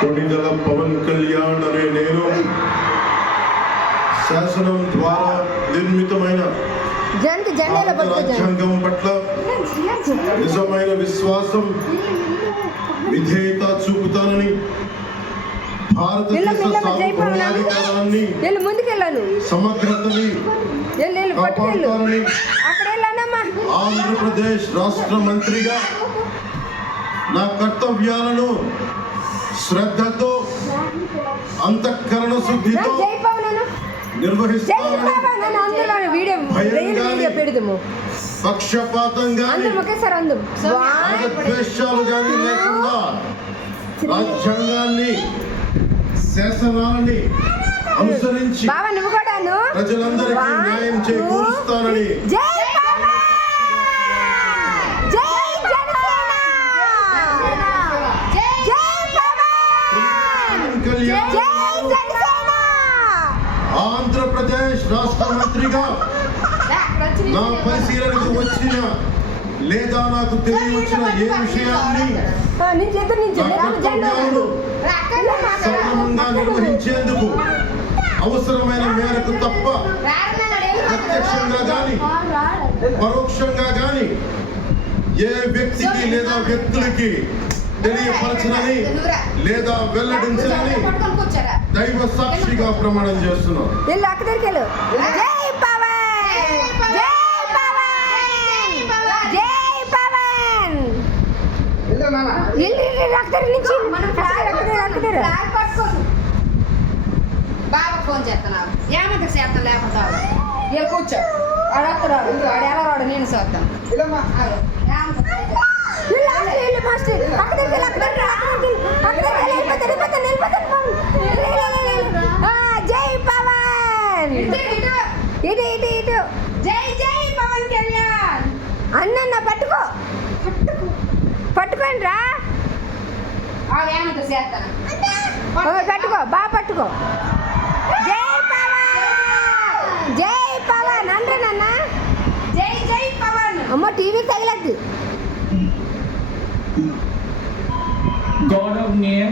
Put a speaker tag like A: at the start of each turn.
A: కొణిదల పవన్ కళ్యాణ్ అనే నేను శాసనం ద్వారా నిర్మితమైన రాజ్యాంగం పట్ల నిజమైన విశ్వాసం విధేయత చూపుతానని భారతదేశ. సార్వభౌమాధికారాన్ని సమగ్రతని కాపాడుతానని ఆంధ్రప్రదేశ్ రాష్ట్ర మంత్రిగా నా కర్తవ్యాలను శ్రద్ధతో అంతఃకరణ శుద్ధితో పక్షపాతం రాగద్వేషాలు గాని లేకుండా రాజ్యాంగాన్ని శాసనాలని అనుసరించి ప్రజలందరికీ న్యాయం చేకూరుస్తానని
B: జై బాబా జై జనసేన జై బాబా
A: పవన్ కళ్యాణ్ ఆంధ్రప్రదేశ్ రాష్ట్ర మంత్రిగా నా పరిశీలనకు వచ్చిన లేదా నాకు తెలియవచ్చిన ఏ విషయాన్ని సక్రమంగా నిర్వహించేందుకు అవసరమైన మేరకు తప్ప ప్రత్యక్షంగా గాని పరోక్షంగా గాని ఏ వ్యక్తికి లేదా వ్యక్తులకి తెలియపరచనని లేదా వెల్లడించనని దైవ సాక్షిగా ప్రమాణం
B: వెళ్ళు జై పవన్! జై పవన్! పవన్! నుంచి.
C: బాబా ఫోన్ చేస్తున్నావు. ఏమంతకు కూర్చో నేను.
B: ఆ, జై పవన్. ఇటు ఇటు. ఇటు
C: జై జై పవన్ కళ్యాణ్.
B: అన్న పట్టుకో. పట్టుకోండి రా. పట్టుకో. బాగా పట్టుకో. జై ടി വി കയ്യിലാക്ക്
D: ഗോഡ് ഓഫ് നിയർ